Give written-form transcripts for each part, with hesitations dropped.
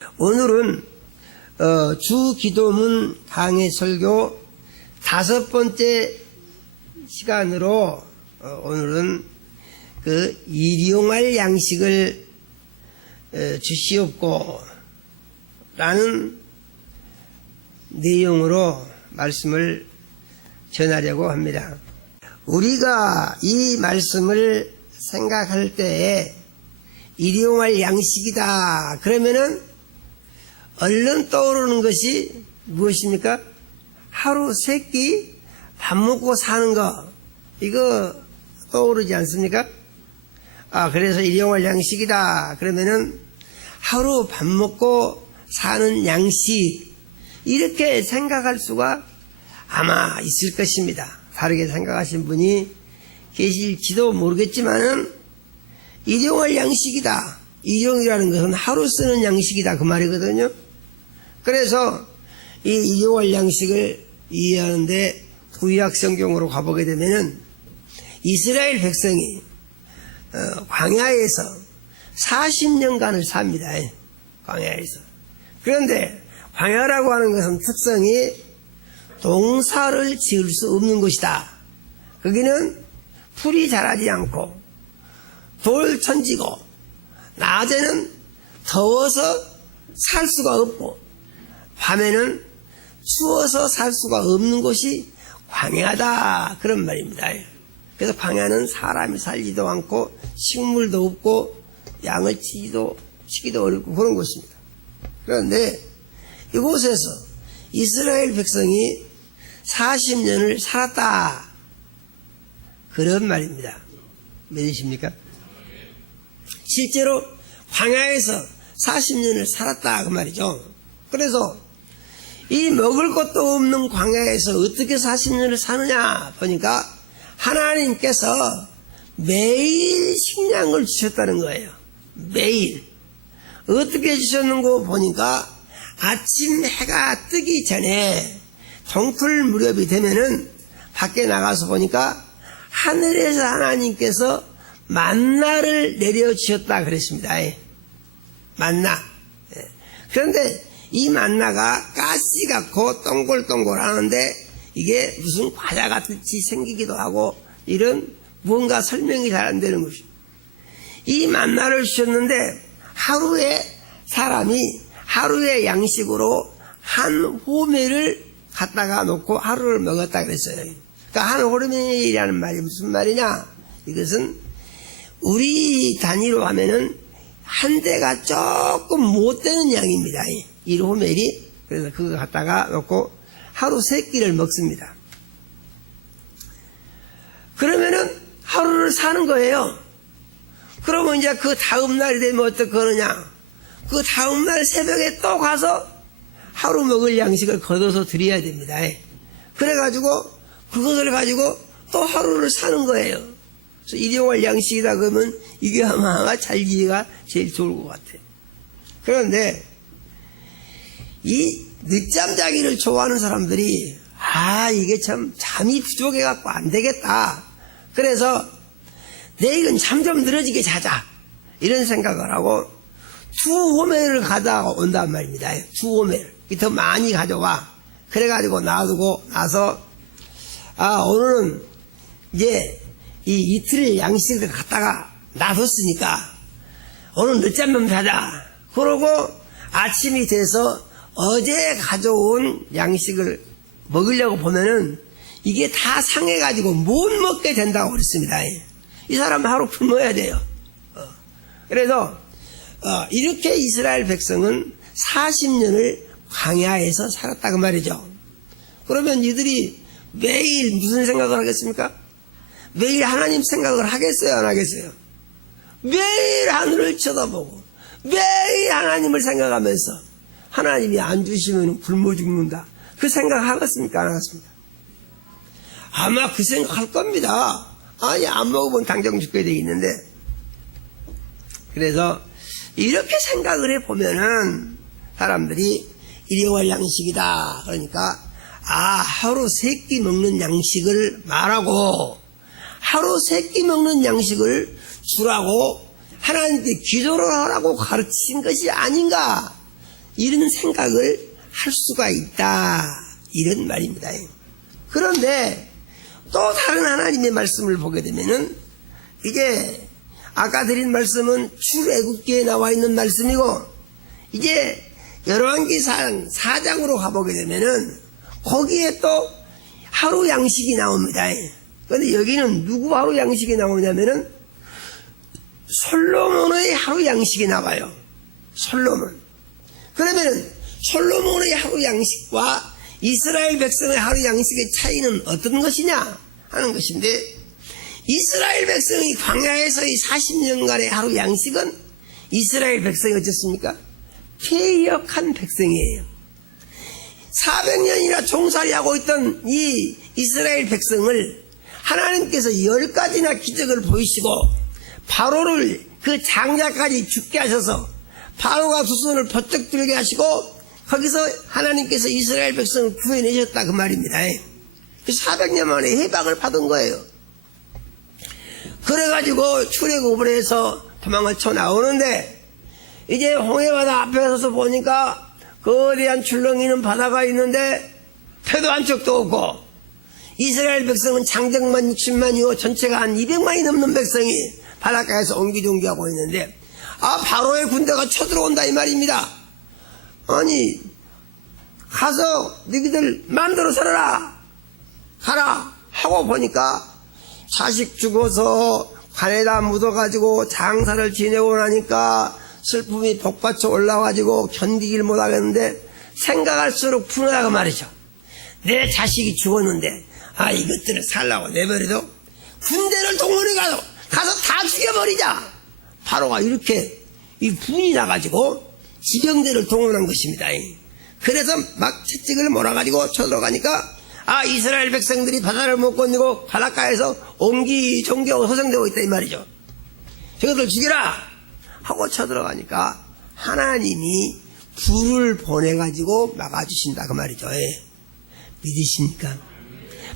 오늘은 주 기도문 강해 설교 5번째 시간으로 오늘은 그 일용할 양식을 주시옵고 라는 내용으로 말씀을 전하려고 합니다. 우리가 이 말씀을 생각할 때에 일용할 양식이다 그러면은 얼른 떠오르는 것이 무엇입니까? 하루 3끼 밥 먹고 사는 거, 이거 떠오르지 않습니까? 그래서 일용할 양식이다 그러면은 하루 밥 먹고 사는 양식, 이렇게 생각할 수가 아마 있을 것입니다. 다르게 생각하신 분이 계실지도 모르겠지만은 일용할 양식이다, 일용이라는 것은 하루 쓰는 양식이다 그 말이거든요. 그래서 이 일용할 양식을 이해하는데 구약 성경으로 가보게 되면은 이스라엘 백성이 광야에서 40년간을 삽니다. 광야에서. 그런데 광야라고 하는 것은 특성이 농사를 지을 수 없는 곳이다. 거기는 풀이 자라지 않고 돌천지고 낮에는 더워서 살 수가 없고 밤에는 추워서 살 수가 없는 곳이 광야다 그런 말입니다. 그래서 광야는 사람이 살지도 않고 식물도 없고 양을 치기도 어렵고 그런 곳입니다. 그런데 이곳에서 이스라엘 백성이 40년을 살았다 그런 말입니다. 믿으십니까? 실제로 광야에서 40년을 살았다 그 말이죠. 그래서 이 먹을 것도 없는 광야에서 어떻게 40년을 사느냐 보니까 하나님께서 매일 식량을 주셨다는 거예요. 매일. 어떻게 주셨는고 보니까 아침 해가 뜨기 전에 동틀 무렵이 되면은 밖에 나가서 보니까 하늘에서 하나님께서 만나를 내려주셨다 그랬습니다. 만나. 그런데 이 만나가 가시 같고 동글동글 하는데 이게 무슨 과자 같이 생기기도 하고 이런 무언가 설명이 잘 안 되는 것입니다. 이 만나를 주셨는데 하루에 사람이 하루의 양식으로 한 호멜을 갖다가 놓고 하루를 먹었다 그랬어요. 그러니까 한 호멜이라는 말이 무슨 말이냐? 이것은 우리 단위로 하면은 한 대가 조금 못 되는 양입니다. 1호멜이. 그래서 그거 갖다가 놓고 하루 3끼를 먹습니다. 그러면은 하루를 사는 거예요. 그러면 이제 그 다음날이 되면 어떻게 하느냐? 그 다음날 새벽에 또 가서 하루 먹을 양식을 걷어서 드려야 됩니다. 그래가지고 그것을 가지고 또 하루를 사는 거예요. 그래서 일용할 양식이다 그러면 이게 아마 잘 이해가 제일 좋을 것 같아요. 그런데 이 늦잠 자기를 좋아하는 사람들이 이게 참 잠이 부족해갖고 안 되겠다. 그래서 내일은 잠 좀 늘어지게 자자 이런 생각을 하고 2호멜을 가져가 온단 말입니다. 2호멜 더 많이 가져와. 그래가지고 놔두고 나서 오늘은 이제 이 이틀 양식을 갖다가 놔뒀으니까 오늘 늦잠 좀 자자. 그러고 아침이 돼서 어제 가져온 양식을 먹으려고 보면은 이게 다 상해가지고 못 먹게 된다고 그랬습니다. 이 사람 하루 굶어야 돼요. 그래서 이렇게 이스라엘 백성은 40년을 광야에서 살았다 그 말이죠. 그러면 이들이 매일 무슨 생각을 하겠습니까? 매일 하나님 생각을 하겠어요, 안 하겠어요? 매일 하늘을 쳐다보고 매일 하나님을 생각하면서 하나님이 안 주시면 굶어 죽는다 그 생각 하겠습니까, 안 하겠습니까? 아마 그 생각 할 겁니다. 안 먹으면 당장 죽게 돼 있는데. 그래서 이렇게 생각을 해보면은 사람들이 일용할 양식이다 그러니까 하루 3끼 먹는 양식을 말하고 하루 3끼 먹는 양식을 주라고 하나님께 기도를 하라고 가르친 것이 아닌가 이런 생각을 할 수가 있다, 이런 말입니다. 그런데 또 다른 하나님의 말씀을 보게 되면은, 이제 아까 드린 말씀은 출애굽기에 나와 있는 말씀이고, 이제 열왕기상 4장으로 가보게 되면은 거기에 또 하루 양식이 나옵니다. 그런데 여기는 누구 하루 양식이 나오냐면은 솔로몬의 하루 양식이 나와요. 솔로몬. 그러면은 솔로몬의 하루 양식과 이스라엘 백성의 하루 양식의 차이는 어떤 것이냐 하는 것인데, 이스라엘 백성이 광야에서의 40년간의 하루 양식은 이스라엘 백성이 어떻습니까? 퇴역한 백성이에요. 400년이나 종살이하고 있던 이 이스라엘 백성을 하나님께서 10가지나 기적을 보이시고 바로를 그 장자까지 죽게 하셔서 바로가 두 손을 버쩍 들게 하시고 거기서 하나님께서 이스라엘 백성을 구해내셨다, 그 말입니다. 그 400년 만에 해방을 받은 거예요. 그래가지고 출애굽을 해서 도망을 쳐 나오는데, 이제 홍해바다 앞에 서서 보니까 거대한 출렁이는 바다가 있는데 패도 한 척도 없고, 이스라엘 백성은 장정만 60만이고 전체가 한 200만이 넘는 백성이 바닷가에서 옹기종기하고 있는데, 바로의 군대가 쳐들어온다, 이 말입니다. 아니, 가서 너희들 마음대로 살아라, 가라 하고 보니까 자식 죽어서 관에다 묻어가지고 장사를 지내고 나니까 슬픔이 복받쳐 올라가지고 견디질 못하겠는데, 생각할수록 분하다고 말이죠. 내 자식이 죽었는데 이것들을 살라고 내버려도 군대를 동원해 가서 다 죽여버리자. 바로가 이렇게 이 분이 나가지고 지병대를 동원한 것입니다. 그래서 막 채찍을 몰아가지고 쳐들어가니까 이스라엘 백성들이 바다를 못 건너고 바닷가에서 옹기종기하고 소생되고 있다, 이 말이죠. 저것들 죽여라 하고 쳐들어가니까 하나님이 불을 보내가지고 막아주신다, 그 말이죠. 믿으십니까?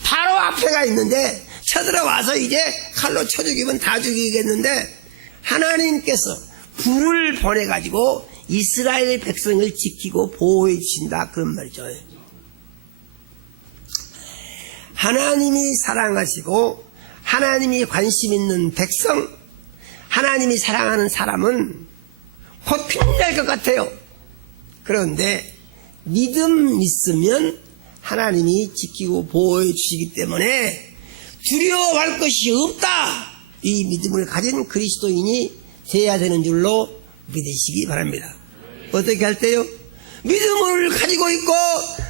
바로 앞에가 있는데 쳐들어와서 이제 칼로 쳐 죽이면 다 죽이겠는데, 하나님께서 불을 보내가지고 이스라엘 백성을 지키고 보호해 주신다, 그런 말이죠. 하나님이 사랑하시고 하나님이 관심 있는 백성, 하나님이 사랑하는 사람은 곧 빛날 것 같아요. 그런데 믿음 있으면 하나님이 지키고 보호해 주시기 때문에 두려워할 것이 없다, 이 믿음을 가진 그리스도인이 되어야 되는 줄로 믿으시기 바랍니다. 어떻게 할 때요? 믿음을 가지고 있고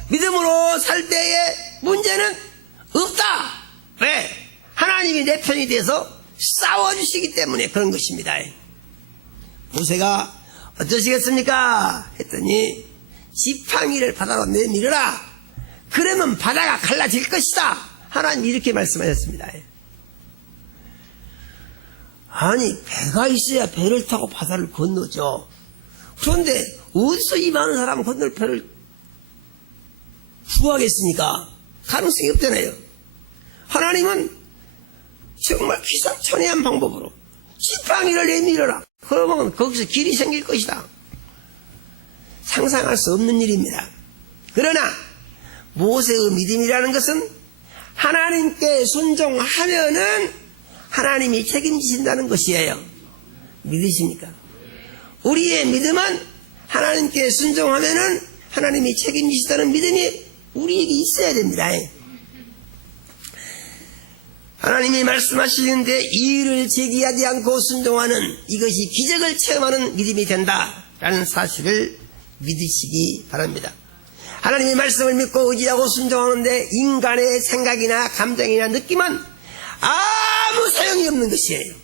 믿음으로 살 때의 문제는 없다. 왜? 하나님이 내 편이 돼서 싸워주시기 때문에 그런 것입니다. 모세가 어떠시겠습니까? 했더니 지팡이를 바다로 내밀어라. 그러면 바다가 갈라질 것이다. 하나님 이렇게 말씀하셨습니다. 아니, 배가 있어야 배를 타고 바다를 건너죠. 그런데 어디서 이 많은 사람은 건널 배를 구하겠습니까? 가능성이 없잖아요. 하나님은 정말 기상천외한 방법으로 지팡이를 내밀어라. 그러면 거기서 길이 생길 것이다. 상상할 수 없는 일입니다. 그러나 모세의 믿음이라는 것은 하나님께 순종하면은 하나님이 책임지신다는 것이에요. 믿으십니까? 우리의 믿음은 하나님께 순종하면은 하나님이 책임지시다는 믿음이 우리에게 있어야 됩니다. 하나님이 말씀하시는데 이의를 제기하지 않고 순종하는 이것이 기적을 체험하는 믿음이 된다라는 사실을 믿으시기 바랍니다. 하나님의 말씀을 믿고 의지하고 순종하는데 인간의 생각이나 감정이나 느낌은 아무 소용이 없는 것이에요.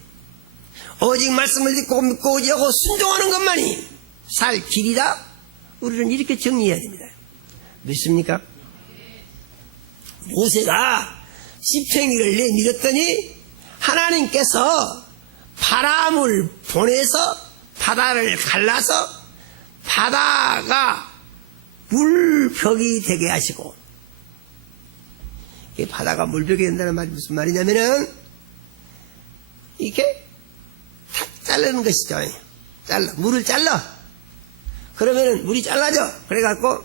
오직 말씀을 듣고 믿고 의지하고 순종하는 것만이 살 길이다. 우리는 이렇게 정리해야 됩니다. 믿습니까? 모세가 지팡이를 내밀었더니 하나님께서 바람을 보내서 바다를 갈라서 바다가 물벽이 되게 하시고, 바다가 물벽이 된다는 말이 무슨 말이냐면은 이렇게 탁 자르는 것이죠. 물을 잘라. 그러면은 물이 잘라져. 그래갖고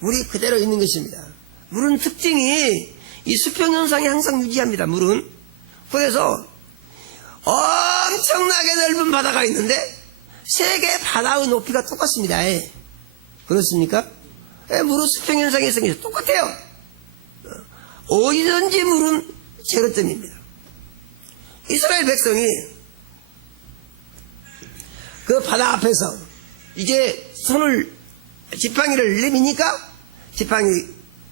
물이 그대로 있는 것입니다. 물은 특징이 이 수평현상이 항상 유지합니다. 물은. 그래서 엄청나게 넓은 바다가 있는데 세계 바다의 높이가 똑같습니다. 예. 그렇습니까? 예, 물은 수평현상이 생겨서 똑같아요. 어디든지 물은 제로점입니다. 이스라엘 백성이 그 바다 앞에서 이제 손을 지팡이를 내미니까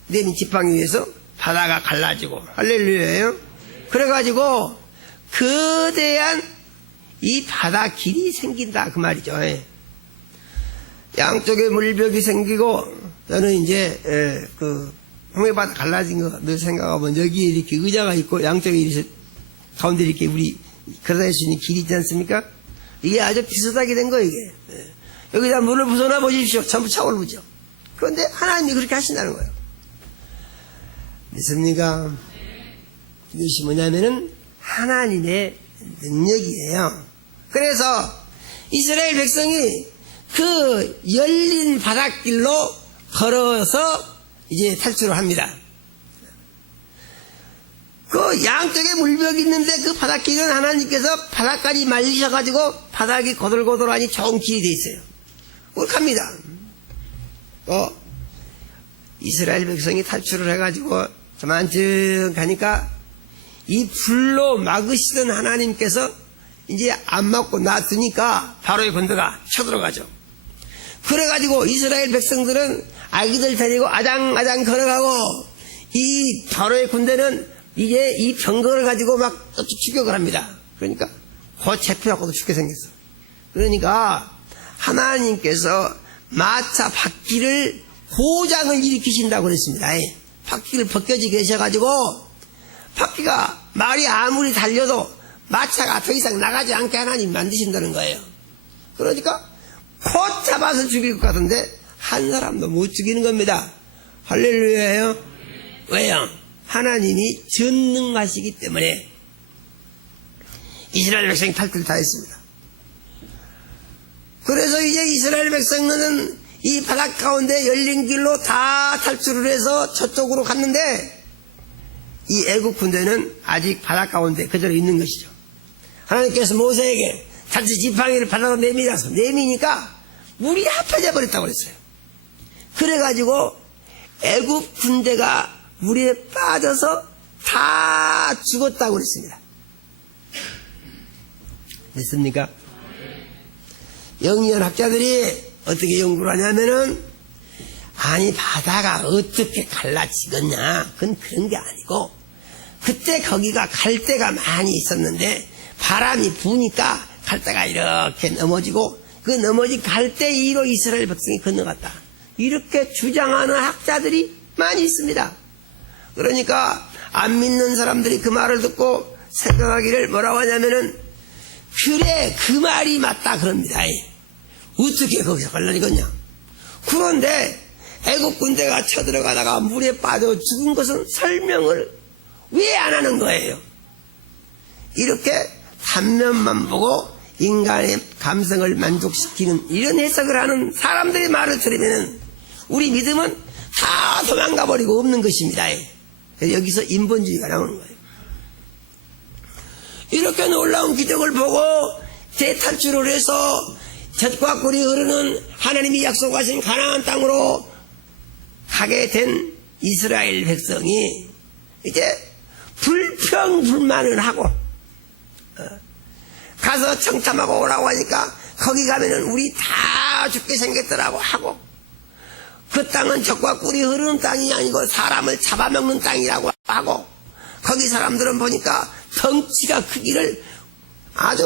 내민 지팡이 위에서 바다가 갈라지고 할렐루야예요. 그래가지고 거대한 이 바다 길이 생긴다 그 말이죠. 예. 양쪽에 물벽이 생기고 저는 이제 그 홍해바다 갈라진 거 늘 생각하면 여기에 이렇게 의자가 있고 양쪽에 이렇게 가운데 이렇게 우리 걸어다닐 수 있는 길이 있지 않습니까? 이게 아주 비슷하게 된 거예요. 이게. 여기다 물을 부숴놔 보십시오. 전부 차오르죠. 그런데 하나님이 그렇게 하신다는 거예요. 믿습니까? 이것이 뭐냐면은 하나님의 능력이에요. 그래서 이스라엘 백성이 그 열린 바닷길로 걸어서 이제 탈출을 합니다. 그 양쪽에 물벽이 있는데 그 바닷길은 하나님께서 바닥까지 말리셔가지고 바닥이 고들고들하니 좋은 길이 돼 있어요. 옳갑니다. 이스라엘 백성이 탈출을 해가지고 저만쯤 가니까 이 불로 막으시던 하나님께서 이제 안 막고 놔두니까 바로의 군대가 쳐들어가죠. 그래가지고 이스라엘 백성들은 아기들 데리고 아장아장 걸어가고 이 바로의 군대는 이제 이 병거를 가지고 막 추격을 합니다. 그러니까 곧 잡혀갖고도 죽게 생겼어. 그러니까 하나님께서 마차 바퀴를 고장을 일으키신다고 그랬습니다. 바퀴를 벗겨지게 하셔가지고 바퀴가 말이 아무리 달려도 마차가 더 이상 나가지 않게 하나님 만드신다는 거예요. 그러니까 곧 잡아서 죽일 것 같은데 한 사람도 못 죽이는 겁니다. 할렐루야예요. 왜요? 하나님이 전능하시기 때문에 이스라엘 백성이 탈출 다 했습니다. 그래서 이제 이스라엘 백성은 이 바닷 가운데 열린 길로 다 탈출을 해서 저쪽으로 갔는데 이 애국 군대는 아직 바닷 가운데 그대로 있는 것이죠. 하나님께서 모세에게 다시 지팡이를 바다로 내미니까 물이 합해져 버렸다고 그랬어요. 그래가지고 애국 군대가 물에 빠져서 다 죽었다고 그랬습니다. 됐습니까? 영리한 학자들이 어떻게 연구를 하냐면은 아니 바다가 어떻게 갈라지겠냐 그건 그런 게 아니고 그때 거기가 갈대가 많이 있었는데 바람이 부니까 갈대가 이렇게 넘어지고 그 넘어진 갈대 위로 이스라엘 백성이 건너갔다 이렇게 주장하는 학자들이 많이 있습니다. 그러니까 안 믿는 사람들이 그 말을 듣고 생각하기를 뭐라고 하냐면은 그래 그 말이 맞다 그럽니다. 어떻게 거기서 갈라지겠냐. 그런데 애국 군대가 쳐들어가다가 물에 빠져 죽은 것은 설명을 왜 안 하는 거예요. 이렇게 단면만 보고 인간의 감성을 만족시키는 이런 해석을 하는 사람들의 말을 들으면 우리 믿음은 다 도망가 버리고 없는 것입니다. 그래서 여기서 인본주의가 나오는 거예요. 이렇게 놀라운 기적을 보고 대탈출을 해서 젖과 꿀이 흐르는 하나님이 약속하신 가나안 땅으로 가게 된 이스라엘 백성이 이제 불평불만을 하고 가서 청참하고 오라고 하니까 거기 가면은 우리 다 죽게 생겼더라고 하고 그 땅은 젖과 꿀이 흐르는 땅이 아니고 사람을 잡아먹는 땅이라고 하고 거기 사람들은 보니까 덩치가 크기를 아주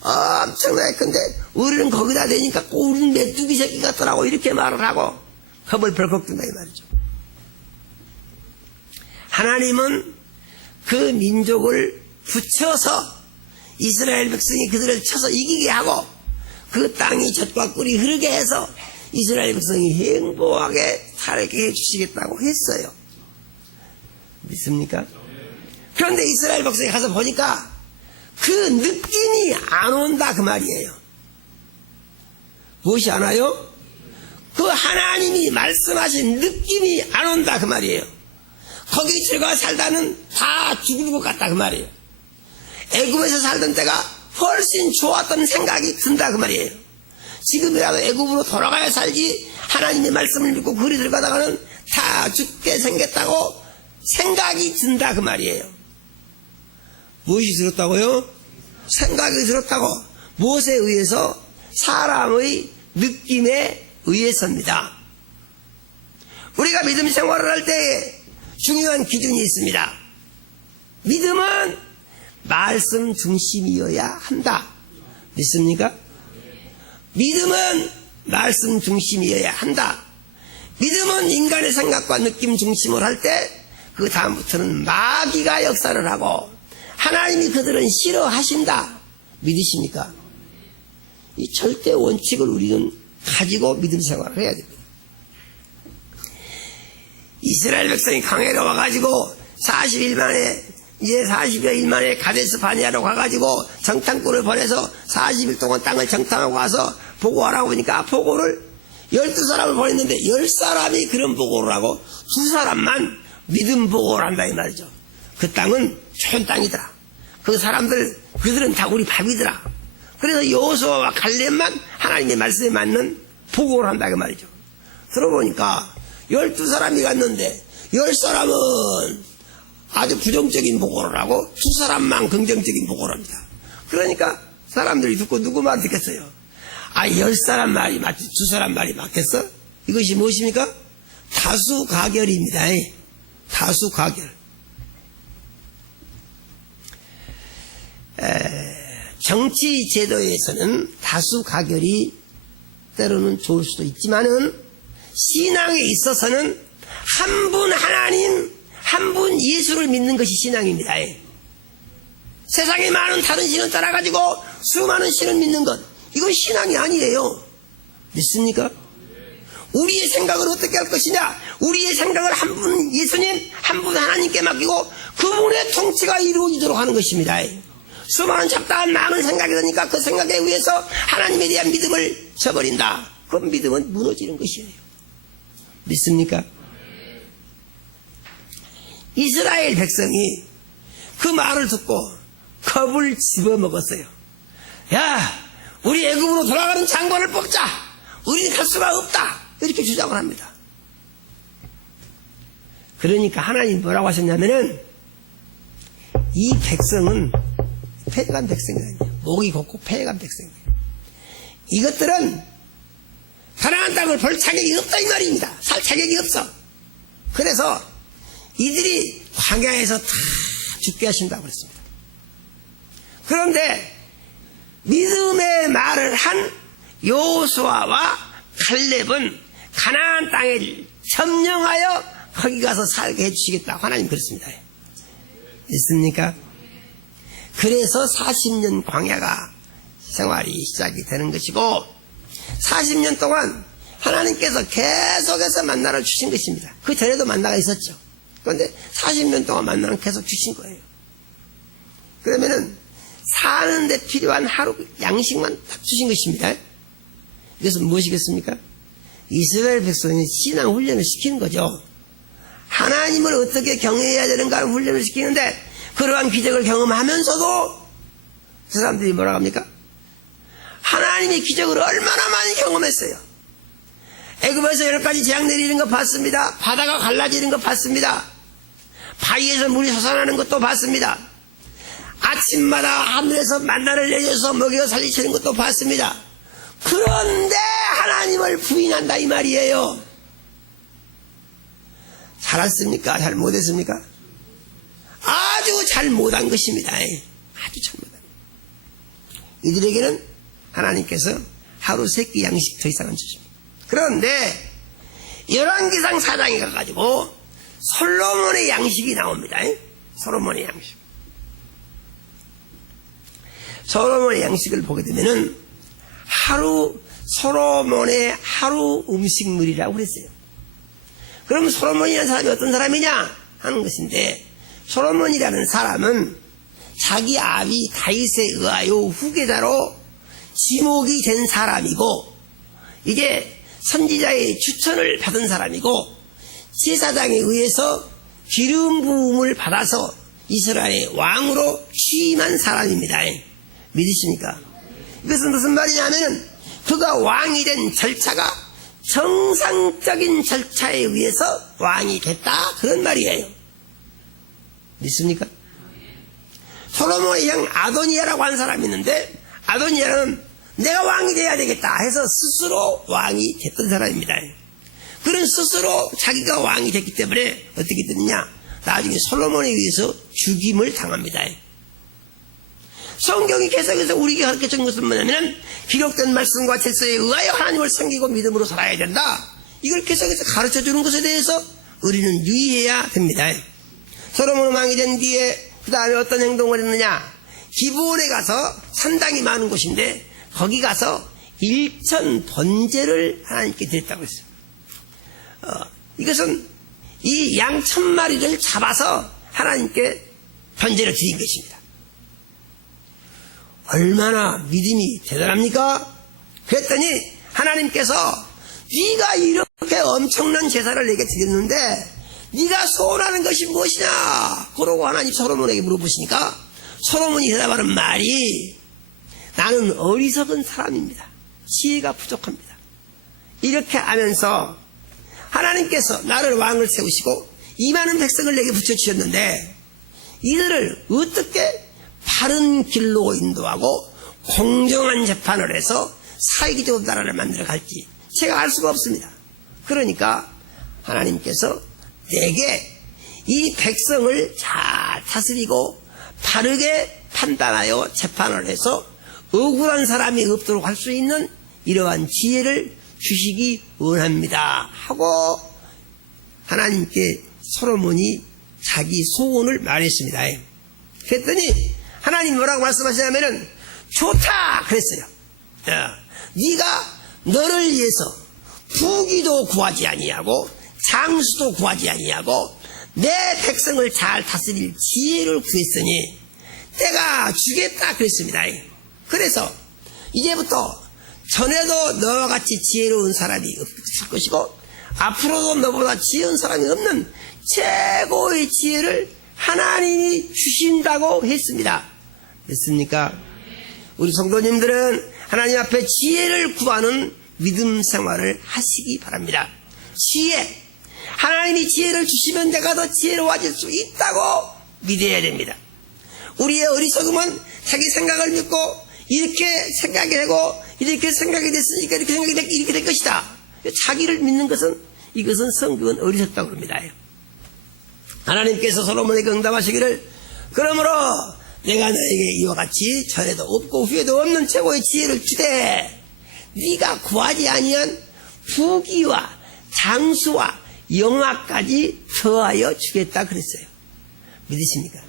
엄청나게 큰데 우리는 거기다 대니까 우리는 메뚜기 새끼 같더라고 이렇게 말을 하고 겁을 벌컥 든다 이 말이죠. 하나님은 그 민족을 붙여서 이스라엘 백성이 그들을 쳐서 이기게 하고 그 땅이 젖과 꿀이 흐르게 해서 이스라엘 백성이 행복하게 살게 해주시겠다고 했어요. 믿습니까? 그런데 이스라엘 백성이 가서 보니까 그 느낌이 안 온다 그 말이에요. 무엇이 안 와요? 그 하나님이 말씀하신 느낌이 안 온다 그 말이에요. 거기 들어가 살다는 다 죽을 것 같다 그 말이에요. 애굽에서 살던 때가 훨씬 좋았던 생각이 든다 그 말이에요. 지금이라도 애굽으로 돌아가야 살지 하나님의 말씀을 믿고 그리 들어가다가는 다 죽게 생겼다고 생각이 든다 그 말이에요. 무엇이 들었다고요? 생각이 들었다고. 무엇에 의해서? 사람의 느낌에 의해서입니다. 우리가 믿음 생활을 할 때 중요한 기준이 있습니다. 믿음은 말씀 중심이어야 한다. 믿습니까? 믿음은 말씀 중심이어야 한다. 믿음은 인간의 생각과 느낌 중심을 할 때 그 다음부터는 마귀가 역사를 하고 하나님이 그들은 싫어하신다. 믿으십니까? 이 절대 원칙을 우리는 가지고 믿음 생활을 해야 됩니다. 이스라엘 백성이 강해에 와가지고 40일 만에 이제 40여일 만에 가데스 바네아로 가가지고 정탐꾼을 보내서 40일 동안 땅을 정탐하고 와서 보고하라고 하니까 보고를 12사람을 보냈는데 10사람이 그런 보고를 하고 2사람만 믿음 보고를 한다 이 말이죠. 그 땅은 좋은 땅이더라. 그 사람들 그들은 다 우리 밥이더라. 그래서 여호수아와 갈렙만 하나님의 말씀에 맞는 보고를 한다 그 말이죠. 들어보니까 12사람이 갔는데 10사람은 아주 부정적인 보고를 하고 2사람만 긍정적인 보고를 합니다. 그러니까 사람들이 듣고 누구 말 듣겠어요? 10사람 말이 맞지 2사람 말이 맞겠어? 이것이 무엇입니까? 다수가결입니다. 다수가결. 정치 제도에서는 다수가결이 때로는 좋을 수도 있지만은 신앙에 있어서는 한 분 하나님, 한 분 예수를 믿는 것이 신앙입니다. 세상에 많은 다른 신을 따라가지고 수많은 신을 믿는 것, 이건 신앙이 아니에요. 믿습니까? 우리의 생각을 어떻게 할 것이냐? 우리의 생각을 한 분 예수님, 한 분 하나님께 맡기고 그분의 통치가 이루어지도록 하는 것입니다. 수많은 잡다한 많은 생각이 드니까 그 생각에 의해서 하나님에 대한 믿음을 저버린다. 그럼 믿음은 무너지는 것이에요. 믿습니까? 이스라엘 백성이 그 말을 듣고 겁을 집어먹었어요. 야, 우리 애굽으로 돌아가는 장관을 뽑자. 우리는 갈 수가 없다. 이렇게 주장을 합니다. 그러니까 하나님 뭐라고 하셨냐면은 이 백성은 패간 백성이 아니에요. 목이 곱고 패간 백성이에요. 이것들은 가나안 땅을 볼 자격이 없다 이 말입니다. 살 자격이 없어. 그래서 이들이 광야에서 다 죽게 하신다고 그랬습니다. 그런데 믿음의 말을 한 여호수아와 갈렙은 가나안 땅을 점령하여 거기 가서 살게 해주시겠다고 하나님 그랬습니다. 있습니까? 그래서 40년 광야가 생활이 시작이 되는 것이고 40년 동안 하나님께서 계속해서 만나를 주신 것입니다. 그 전에도 만나가 있었죠. 그런데 40년 동안 만나는 계속 주신 거예요. 그러면은 사는데 필요한 하루 양식만 딱 주신 것입니다. 이것은 무엇이겠습니까? 이스라엘 백성이 신앙 훈련을 시키는 거죠. 하나님을 어떻게 경외해야 되는가를 훈련을 시키는데 그러한 기적을 경험하면서도 그 사람들이 뭐라고 합니까? 하나님의 기적을 얼마나 많이 경험했어요. 애굽에서 여러 가지 재앙 내리는 거 봤습니다. 바다가 갈라지는 거 봤습니다. 바위에서 물이 솟아나는 것도 봤습니다. 아침마다 하늘에서 만나를 내려서 먹여 살리시는 것도 봤습니다. 그런데 하나님을 부인한다 이 말이에요. 잘했습니까? 잘 못했습니까? 아주 잘 못한 것입니다. 아주 잘 못한. 이들에게는 하나님께서 하루 3끼 양식 더 이상은 주십니다. 그런데 열왕기상 4장에 가가지고 솔로몬의 양식이 나옵니다. 솔로몬의 양식. 솔로몬의 양식을 보게 되면은 솔로몬의 하루 음식물이라고 그랬어요. 그럼 솔로몬이라는 사람이 어떤 사람이냐 하는 것인데 솔로몬이라는 사람은 자기 아비 다윗에 의하여 후계자로 지목이 된 사람이고 이제 선지자의 추천을 받은 사람이고 제사장에 의해서 기름 부음을 받아서 이스라엘의 왕으로 취임한 사람입니다. 믿으십니까? 이것은 무슨 말이냐면은 그가 왕이 된 절차가 정상적인 절차에 의해서 왕이 됐다, 그런 말이에요. 믿습니까? 솔로몬의 형 아도니아라고 한 사람이 있는데, 아도니아는 내가 왕이 돼야 되겠다 해서 스스로 왕이 됐던 사람입니다. 그런 스스로 자기가 왕이 됐기 때문에 어떻게 됐느냐, 나중에 솔로몬에 의해서 죽임을 당합니다. 성경이 계속해서 우리에게 가르쳐준 것은 뭐냐면 기록된 말씀과 질서에 의하여 하나님을 섬기고 믿음으로 살아야 된다, 이걸 계속해서 가르쳐주는 것에 대해서 우리는 유의해야 됩니다. 솔로몬 왕이 된 뒤에 그 다음에 어떤 행동을 했느냐, 기브온에 가서 산당이 많은 곳인데 거기 가서 일천 번제를 하나님께 드렸다고 했어요. 이것은 이 양 1000마리를 잡아서 하나님께 번제를 드린 것입니다. 얼마나 믿음이 대단합니까? 그랬더니 하나님께서 네가 이렇게 엄청난 제사를 내게 드렸는데 네가 소원하는 것이 무엇이냐, 그러고 하나님 솔로몬에게 물어보시니까 솔로몬이 대답하는 말이, 나는 어리석은 사람입니다. 지혜가 부족합니다. 이렇게 하면서 하나님께서 나를 왕을 세우시고 이 많은 백성을 내게 붙여주셨는데 이들을 어떻게 바른 길로 인도하고 공정한 재판을 해서 사회기적으로 나라를 만들어 갈지 제가 알 수가 없습니다. 그러니까 하나님께서 내게 이 백성을 잘 다스리고 바르게 판단하여 재판을 해서 억울한 사람이 없도록 할 수 있는 이러한 지혜를 주시기 원합니다 하고 하나님께 솔로몬이 자기 소원을 말했습니다. 그랬더니 하나님 뭐라고 말씀하시냐면은 좋다 그랬어요. 네가 너를 위해서 부귀도 구하지 아니하고 장수도 구하지 아니하고 내 백성을 잘 다스릴 지혜를 구했으니 내가 주겠다 그랬습니다. 그래서 이제부터 전에도 너와 같이 지혜로운 사람이 없을 것이고 앞으로도 너보다 지혜로운 사람이 없는 최고의 지혜를 하나님이 주신다고 했습니다. 됐습니까? 우리 성도님들은 하나님 앞에 지혜를 구하는 믿음 생활을 하시기 바랍니다. 지혜, 하나님이 지혜를 주시면 내가 더 지혜로워질 수 있다고 믿어야 됩니다. 우리의 어리석음은 자기 생각을 믿고 이렇게 생각이 되고 이렇게 생각이 됐으니까 이렇게 생각이 이렇게 될 것이다. 자기를 믿는 것은, 이것은 성경은 어리석다고 합니다. 하나님께서 솔로몬에게 응답하시기를, 그러므로 내가 너에게 이와 같이 전에도 없고 후에도 없는 최고의 지혜를 주되 네가 구하지 아니한 부귀와 장수와 영화까지 더하여 주겠다 그랬어요. 믿으십니까?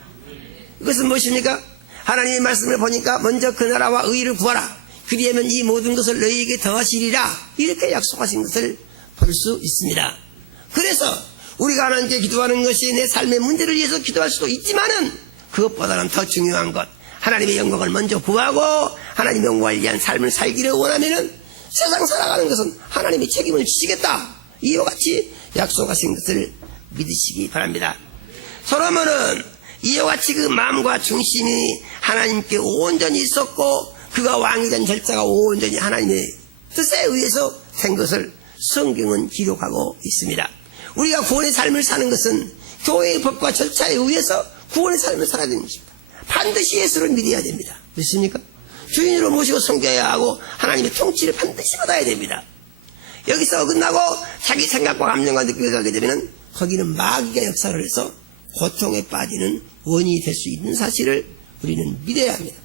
이것은 무엇입니까? 하나님의 말씀을 보니까 먼저 그 나라와 의를 구하라, 그리하면 이 모든 것을 너희에게 더하시리라, 이렇게 약속하신 것을 볼 수 있습니다. 그래서 우리가 하나님께 기도하는 것이 내 삶의 문제를 위해서 기도할 수도 있지만은 그것보다는 더 중요한 것, 하나님의 영광을 먼저 구하고 하나님의 영광을 위한 삶을 살기를 원하면은 세상 살아가는 것은 하나님이 책임을 지시겠다, 이와 같이 약속하신 것을 믿으시기 바랍니다. 솔로몬은 이와 같이 그 마음과 중심이 하나님께 온전히 있었고 그가 왕이 된 절차가 온전히 하나님의 뜻에 의해서 된 것을 성경은 기록하고 있습니다. 우리가 구원의 삶을 사는 것은 교회의 법과 절차에 의해서 구원의 삶을 살아야 되는 것입니다. 반드시 예수를 믿어야 됩니다. 믿습니까? 주인으로 모시고 섬겨야 하고 하나님의 통치를 반드시 받아야 됩니다. 여기서 어긋나고 자기 생각과 감정과 느낌을 가게 되면 거기는 마귀가 역사를 해서 고통에 빠지는 원인이 될 수 있는 사실을 우리는 믿어야 합니다.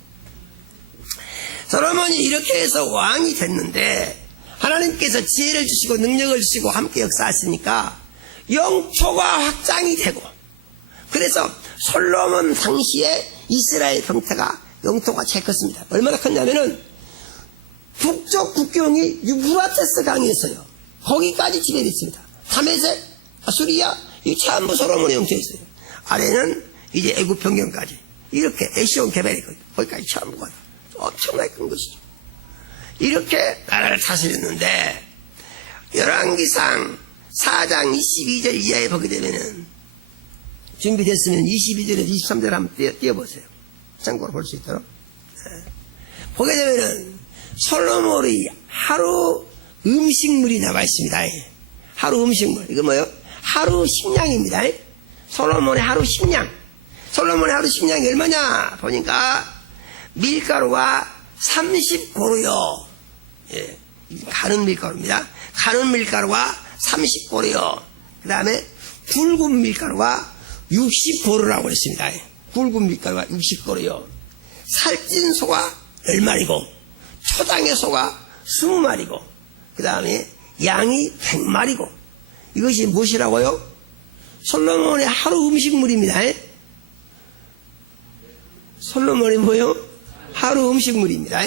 솔로몬이 이렇게 해서 왕이 됐는데 하나님께서 지혜를 주시고 능력을 주시고 함께 역사하시니까 영토가 확장이 되고, 그래서 솔로몬 당시에 이스라엘 병태가 영토가 제일 컸습니다. 얼마나 컸냐면은 북쪽 국경이 유브라테스 강이었어요. 거기까지 지배됐습니다. 다메섹, 아수리아, 이 전부 솔로몬의 영토였어요. 아래는 이제 애굽 평경까지 이렇게 에시온 개발이 거기까지 전부가 엄청나게 큰 것이죠. 이렇게 나라를 다스렸는데 열왕기상 4장 22절 이하에 보게 되면은, 준비됐으면 22절에서 23절 한번 띄워보세요. 참고로 볼 수 있도록. 보게 되면은 솔로몬의 하루 음식물이 나와 있습니다. 하루 음식물. 이거 뭐요? 하루 식량입니다. 솔로몬의 하루 식량. 솔로몬의 하루 식량이 얼마냐? 보니까 밀가루가 30고루요. 예, 가는 밀가루입니다. 가는 밀가루가 30고루요. 그 다음에 굵은 밀가루가 60고루라고 했습니다. 굵은 밀가루가 60고루요. 살찐 소가 10마리고, 초장의 소가 20마리고, 그 다음에 양이 100마리고, 이것이 무엇이라고요? 솔로몬의 하루 음식물입니다. 솔로몬이 뭐요? 하루 음식물입니다.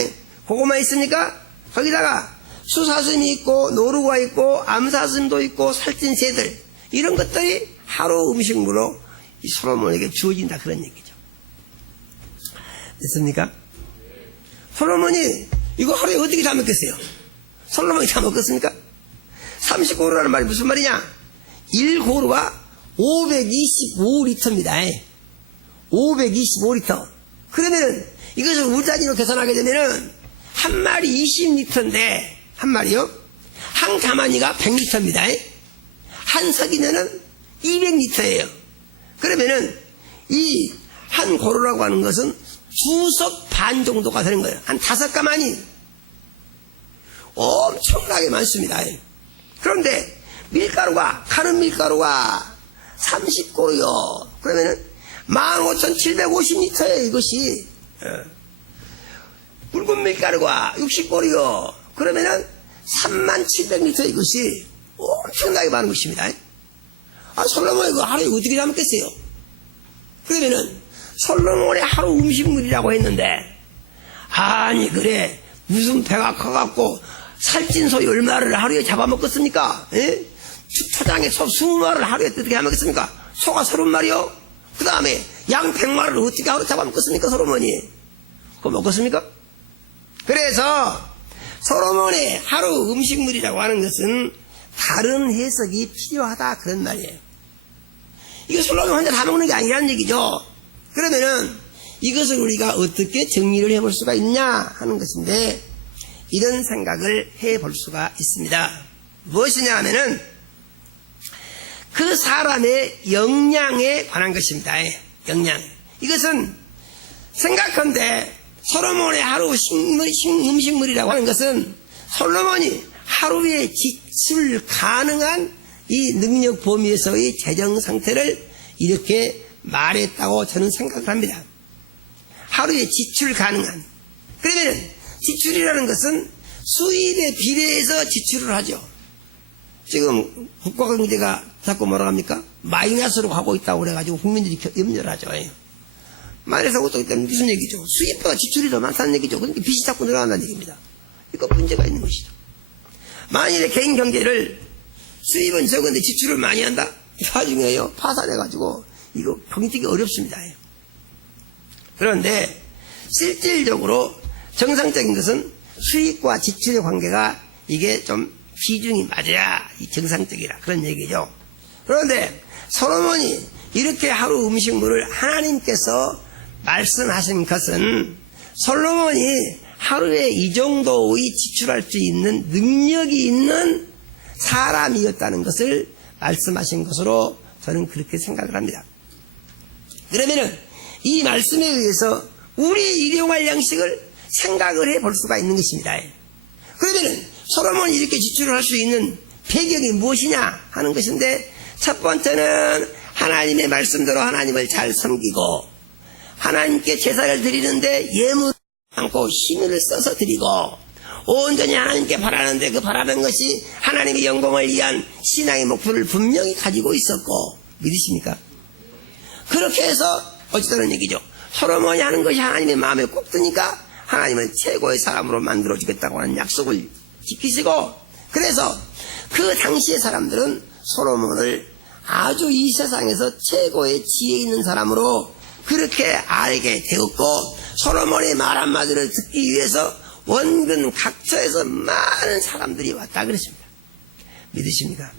그거만 있습니까? 거기다가 수사슴이 있고 노루가 있고 암사슴도 있고 살찐 새들, 이런 것들이 하루 음식물로 이 솔로몬에게 주어진다, 그런 얘기죠. 됐습니까? 솔로몬이 이거 하루에 어떻게 다 먹겠어요? 솔로몬이 다 먹겠습니까? 30고루라는 말이 무슨 말이냐? 1고루가 525리터입니다. 525리터. 그러면은 이것을 우리 단위로 계산하게 되면은 한 마리 20리터인데, 한 마리요? 한 가마니가 100리터입니다. 한 석이면은 200리터예요. 그러면은 이 한 고루라고 하는 것은 2석 반 정도가 되는 거예요. 한 5가마니. 엄청나게 많습니다. 그런데 밀가루가, 가는 밀가루가 30고루요. 그러면은 15,750리터예요, 이것이. 굵은 밀가루가 60고루요. 그러면은 37,000리터, 이것이 엄청나게 많은 것입니다. 솔로몬이 이거 하루에 어떻게 다 먹겠어요? 그러면은 솔로몬의 하루 음식물이라고 했는데, 아니 그래 무슨 배가 커갖고 살찐 소 10마리를 하루에 잡아먹겠습니까? 예? 초장에 소 20마리를 하루에 어떻게 해먹겠습니까? 소가 30마리요? 그 다음에 양 100마리를 어떻게 하루 잡아먹겠습니까, 솔로몬이? 그거 먹겠습니까? 그래서 솔로몬의 하루 음식물이라고 하는 것은 다른 해석이 필요하다, 그런 말이에요. 이거 솔로몬 혼자 다 먹는 게 아니라는 얘기죠. 그러면은 이것을 우리가 어떻게 정리를 해볼 수가 있냐 하는 것인데, 이런 생각을 해볼 수가 있습니다. 무엇이냐 하면은 그 사람의 역량에 관한 것입니다. 역량. 이것은 생각한데 솔로몬의 하루 음식물이라고 하는 것은 솔로몬이 하루에 지출 가능한 이 능력 범위에서의 재정 상태를 이렇게 말했다고 저는 생각을 합니다. 하루에 지출 가능한. 그러면 지출이라는 것은 수입에 비례해서 지출을 하죠. 지금 국가경제가 자꾸 뭐라고 합니까? 마이너스로 가고 있다고 그래가지고 국민들이 염려를 하죠. 마이너스가 어떻기 때문에 무슨 얘기죠? 수입보다 지출이 더 많다는 얘기죠. 그러니까 빚이 자꾸 늘어난다는 얘기입니다. 이거 문제가 있는 것이죠. 만일에 개인 경제를 수입은 적은데 지출을 많이 한다? 나중에요, 파산해가지고 이거 경제가 어렵습니다. 그런데 실질적으로 정상적인 것은 수입과 지출의 관계가 이게 좀 비중이 맞아야 정상적이라, 그런 얘기죠. 그런데 솔로몬이 이렇게 하루 음식물을 하나님께서 말씀하신 것은 솔로몬이 하루에 이 정도의 지출할 수 있는 능력이 있는 사람이었다는 것을 말씀하신 것으로 저는 그렇게 생각을 합니다. 그러면은 이 말씀에 의해서 우리 일용할 양식을 생각을 해볼 수가 있는 것입니다. 그러면은 솔로몬이 이렇게 지출을 할 수 있는 배경이 무엇이냐 하는 것인데, 첫 번째는 하나님의 말씀대로 하나님을 잘 섬기고 하나님께 제사를 드리는데 예물 않고 힘을 써서 드리고 온전히 하나님께 바라는데 그 바라는 것이 하나님의 영광을 위한 신앙의 목표를 분명히 가지고 있었고, 믿으십니까? 그렇게 해서 어찌되는 얘기죠. 솔로몬이 하는 것이 하나님의 마음에 꼭 드니까 하나님은 최고의 사람으로 만들어주겠다고 하는 약속을 지키시고, 그래서 그 당시의 사람들은 솔로몬을 아주 이 세상에서 최고의 지혜 있는 사람으로 그렇게 알게 되었고, 솔로몬의 말 한마디를 듣기 위해서 원근 각처에서 많은 사람들이 왔다 그랬습니다. 믿으십니까?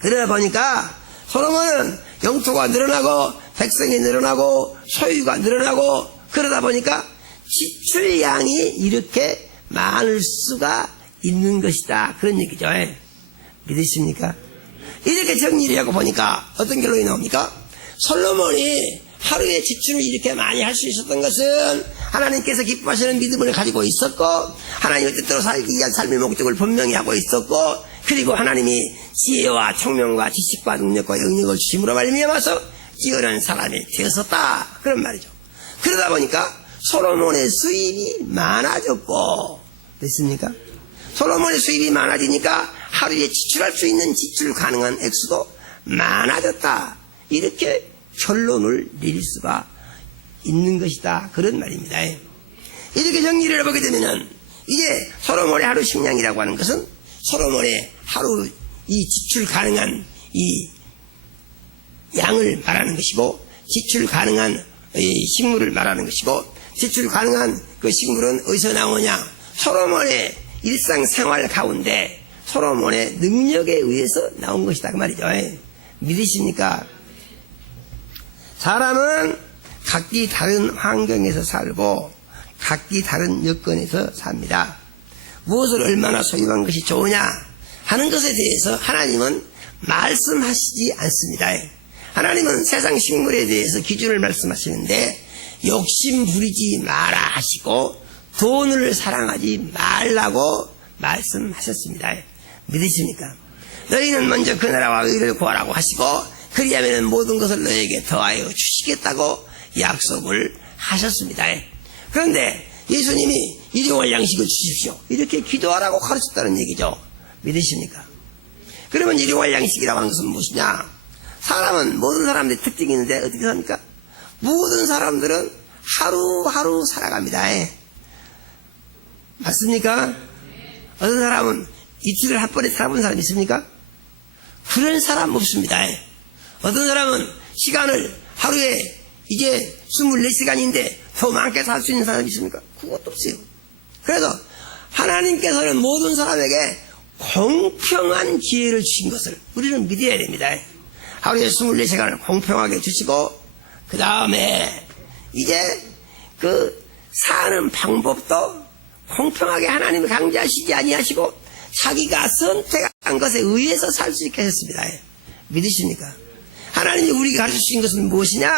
그러다 보니까 솔로몬은 영토가 늘어나고 백성이 늘어나고 소유가 늘어나고 그러다 보니까 지출량이 이렇게 많을 수가 있는 것이다. 그런 얘기죠. 믿으십니까? 이렇게 정리를 하고 보니까 어떤 결론이 나옵니까? 솔로몬이 하루에 지출을 이렇게 많이 할 수 있었던 것은 하나님께서 기뻐하시는 믿음을 가지고 있었고 하나님의 뜻대로 살기 위한 삶의 목적을 분명히 하고 있었고 그리고 하나님이 지혜와 총명과 지식과 능력과 영역을 주심으로 말미암아서 뛰어난 사람이 되었었다. 그런 말이죠. 그러다 보니까 솔로몬의 수입이 많아졌고 됐습니까? 솔로몬의 수입이 많아지니까 하루에 지출할 수 있는 지출 가능한 액수도 많아졌다. 이렇게 결론을 내릴 수가 있는 것이다. 그런 말입니다. 이렇게 정리를 해보게 되면은 이제 솔로몬의 하루 식량이라고 하는 것은 솔로몬의 하루 이 지출 가능한 이 양을 말하는 것이고 지출 가능한 이 식물을 말하는 것이고 지출 가능한 그 식물은 어디서 나오냐? 솔로몬의 일상생활 가운데 솔로몬의 능력에 의해서 나온 것이다. 그 말이죠. 믿으십니까? 사람은 각기 다른 환경에서 살고 각기 다른 여건에서 삽니다. 무엇을 얼마나 소유한 것이 좋으냐 하는 것에 대해서 하나님은 말씀하시지 않습니다. 하나님은 세상 식물에 대해서 기준을 말씀하시는데 욕심 부리지 마라 하시고 돈을 사랑하지 말라고 말씀하셨습니다. 믿으십니까? 너희는 먼저 그 나라와 의를 구하라고 하시고 그리하면 모든 것을 너에게 더하여 주시겠다고 약속을 하셨습니다. 그런데 예수님이 일용할 양식을 주십시오 이렇게 기도하라고 가르쳤다는 얘기죠. 믿으십니까? 그러면 일용할 양식이라고 하는 것은 무엇이냐? 사람은 모든 사람들의 특징이 있는데 어떻게 삽니까? 모든 사람들은 하루하루 살아갑니다. 맞습니까? 어떤 사람은 이틀을 한 번에 살아본 사람 있습니까? 그런 사람 없습니다. 어떤 사람은 시간을 하루에 이제 24시간인데 더 많게 살 수 있는 사람이 있습니까? 그것도 없어요. 그래서 하나님께서는 모든 사람에게 공평한 기회를 주신 것을 우리는 믿어야 됩니다. 하루에 24시간을 공평하게 주시고 그 다음에 이제 그 사는 방법도 공평하게 하나님이 강제하시지 아니하시고 자기가 선택한 것에 의해서 살 수 있게 하셨습니다. 믿으십니까? 하나님이 우리에게 가르쳐 주신 것은 무엇이냐?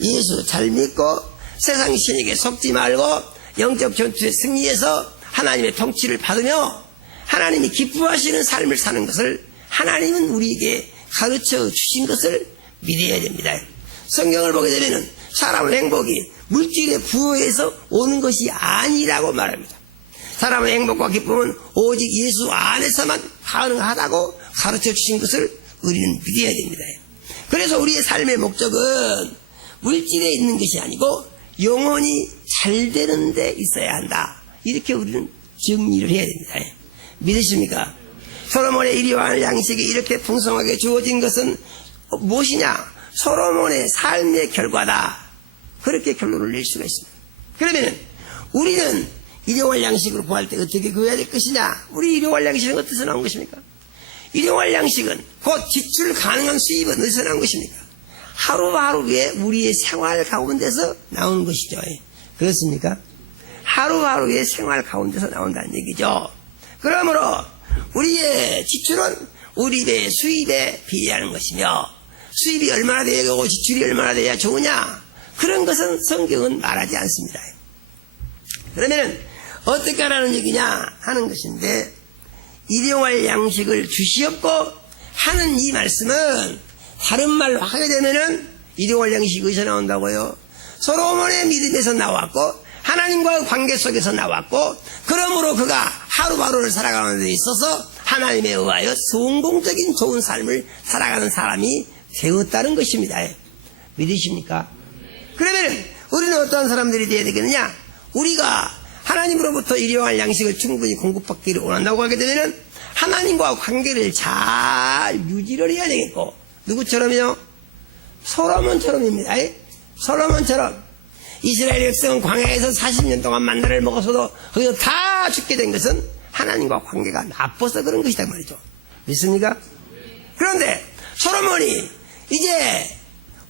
예수 잘 믿고 세상 신에게 속지 말고 영적 전투에 승리해서 하나님의 통치를 받으며 하나님이 기뻐하시는 삶을 사는 것을 하나님은 우리에게 가르쳐 주신 것을 믿어야 됩니다. 성경을 보게 되면 사람의 행복이 물질의 부여에서 오는 것이 아니라고 말합니다. 사람의 행복과 기쁨은 오직 예수 안에서만 가능하다고 가르쳐 주신 것을 우리는 믿어야 됩니다. 그래서 우리의 삶의 목적은 물질에 있는 것이 아니고 영혼이 잘 되는 데 있어야 한다. 이렇게 우리는 정리를 해야 됩니다. 믿으십니까? 솔로몬의 이리와 양식이 이렇게 풍성하게 주어진 것은 무엇이냐? 솔로몬의 삶의 결과다. 그렇게 결론을 낼 수가 있습니다. 그러면 우리는 일용할 양식을 구할 때 어떻게 구해야 될 것이냐? 우리 일용할 양식은 어디서 나온 것입니까? 일용할 양식은 곧 지출 가능한 수입은 어디서 나온 것입니까? 하루하루의 우리의 생활 가운데서 나오는 것이죠. 그렇습니까? 하루하루의 생활 가운데서 나온다는 얘기죠. 그러므로 우리의 지출은 우리의 수입에 비례하는 것이며 수입이 얼마나 돼야 되고 지출이 얼마나 돼야 좋으냐? 그런 것은 성경은 말하지 않습니다. 그러면 어떻게 하라는 얘기냐 하는 것인데 일용할 양식을 주시옵고 하는 이 말씀은 다른 말로 하게 되면은 일용할 양식이 어디서 나온다고요? 솔로몬의 믿음에서 나왔고 하나님과의 관계 속에서 나왔고 그러므로 그가 하루하루를 살아가는 데 있어서 하나님에 의하여 성공적인 좋은 삶을 살아가는 사람이 되었다는 것입니다. 믿으십니까? 그러면 우리는 어떠한 사람들이 되어야 되겠느냐? 우리가 하나님으로부터 일용할 양식을 충분히 공급받기를 원한다고 하게 되면 하나님과 관계를 잘 유지를 해야 되겠고 누구처럼요? 솔로몬처럼입니다. 솔로몬처럼 이스라엘 백성은 광야에서 40년 동안 만나를 먹어서도 거기서 다 죽게 된 것은 하나님과 관계가 나빠서 그런 것이다 말이죠. 믿습니까? 그런데 솔로몬이 이제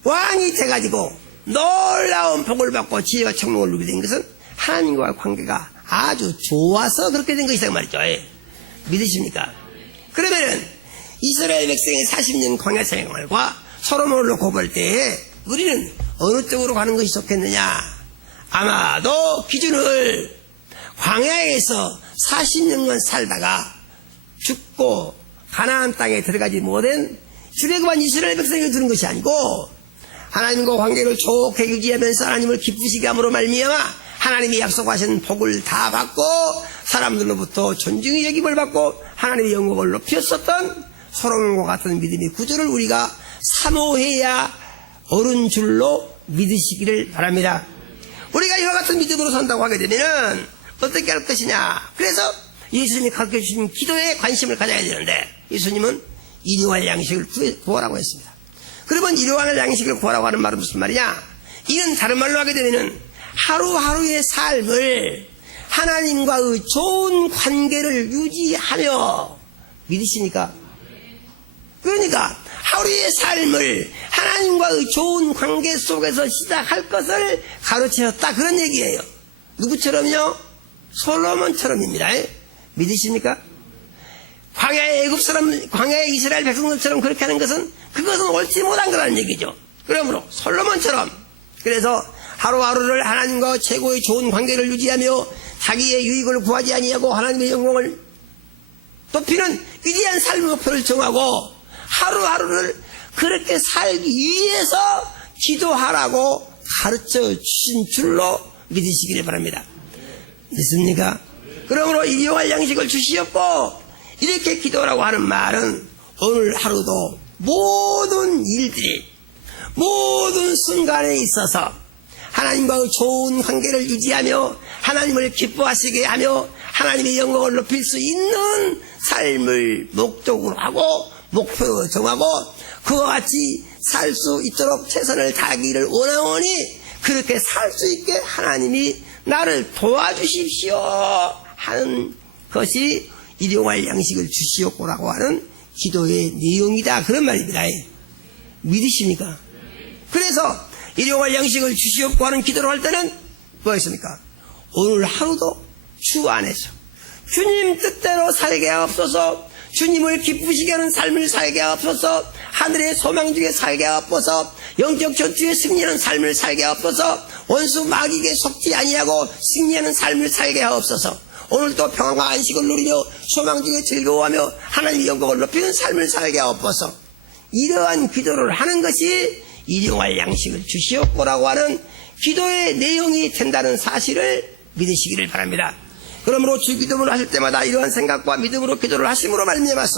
왕이 돼가지고 놀라운 복을 받고 지혜와 청명을 누리게 된 것은 하나님과의 관계가 아주 좋아서 그렇게 된 것이다 말이죠. 믿으십니까? 그러면은 이스라엘 백성의 40년 광야 생활과 솔로몬을 놓고 볼 때에 우리는 어느 쪽으로 가는 것이 좋겠느냐? 아마도 기준을 광야에서 40년간 살다가 죽고 가나안 땅에 들어가지 못한 출애굽한 이스라엘 백성에게 두는 것이 아니고 하나님과 관계를 좋게 유지하면서 하나님을 기쁘시게 함으로 말미암아 하나님이 약속하신 복을 다 받고 사람들로부터 존중의 여김을 받고 하나님의 영광을 높였었던 솔로몬과 같은 믿음의 구조를 우리가 사모해야 옳은 줄로 믿으시기를 바랍니다. 우리가 이와 같은 믿음으로 산다고 하게 되면 어떻게 할 것이냐? 그래서 예수님이 가르쳐주신 기도에 관심을 가져야 되는데 예수님은 일용할 양식을 구하라고 했습니다. 그러면 일용할 양식을 구하라고 하는 말은 무슨 말이냐? 이는 다른 말로 하게 되면 하루하루의 삶을 하나님과의 좋은 관계를 유지하며 믿으시니까? 그러니까 하루의 삶을 하나님과의 좋은 관계 속에서 시작할 것을 가르치셨다 그런 얘기예요. 누구처럼요? 솔로몬처럼입니다. 믿으십니까? 광야의 애굽 사람, 광야의 이스라엘 백성들처럼 그렇게 하는 것은 그것은 옳지 못한 거라는 얘기죠. 그러므로 솔로몬처럼 그래서 하루하루를 하나님과 최고의 좋은 관계를 유지하며 자기의 유익을 구하지 아니하고 하나님의 영광을 높이는 위대한 삶의 목표를 정하고 하루하루를 그렇게 살기 위해서 기도하라고 가르쳐 주신 줄로 믿으시기를 바랍니다. 믿습니까? 그러므로 일용할 양식을 주시었고 이렇게 기도라고 하는 말은 오늘 하루도 모든 일들이 모든 순간에 있어서 하나님과의 좋은 관계를 유지하며 하나님을 기뻐하시게 하며 하나님의 영광을 높일 수 있는 삶을 목적으로 하고 목표로 정하고 그와 같이 살 수 있도록 최선을 다하기를 원하오니 그렇게 살 수 있게 하나님이 나를 도와주십시오 하는 것이 일용할 양식을 주시옵고라고 하는 기도의 내용이다 그런 말입니다. 믿으십니까? 그래서 일용할 양식을 주시옵고 하는 기도를 할 때는 뭐였습니까? 오늘 하루도 주 안에서 주님 뜻대로 살게 하옵소서, 주님을 기쁘시게 하는 삶을 살게 하옵소서, 하늘의 소망 중에 살게 하옵소서, 영적 전투에 승리하는 삶을 살게 하옵소서, 원수 마귀에게 속지 아니하고 승리하는 삶을 살게 하옵소서, 오늘도 평안과 안식을 누리며 소망 중에 즐거워하며 하나님의 영광을 높이는 삶을 살게 하옵소서. 이러한 기도를 하는 것이 일용할 양식을 주시옵고라고 하는 기도의 내용이 된다는 사실을 믿으시기를 바랍니다. 그러므로 주기도문을 하실 때마다 이러한 생각과 믿음으로 기도를 하심으로 말미암아서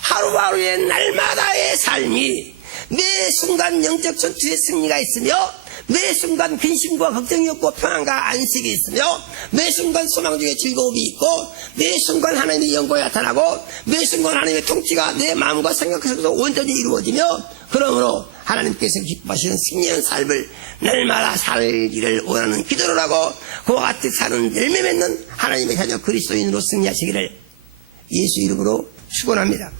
하루하루의 날마다의 삶이 매 순간 영적 전투의 승리가 있으며 매 순간 근심과 걱정이 없고 평안과 안식이 있으며 매 순간 소망 중에 즐거움이 있고 매 순간 하나님의 영광이 나타나고 매 순간 하나님의 통치가 내 마음과 생각 속에서 온전히 이루어지며 그러므로 하나님께서 기뻐하시는 승리한 삶을 날마다 살기를 원하는 기도를 하고 그와 같이 사는 열매 맺는 하나님의 자녀 그리스도인으로 승리하시기를 예수 이름으로 축원합니다.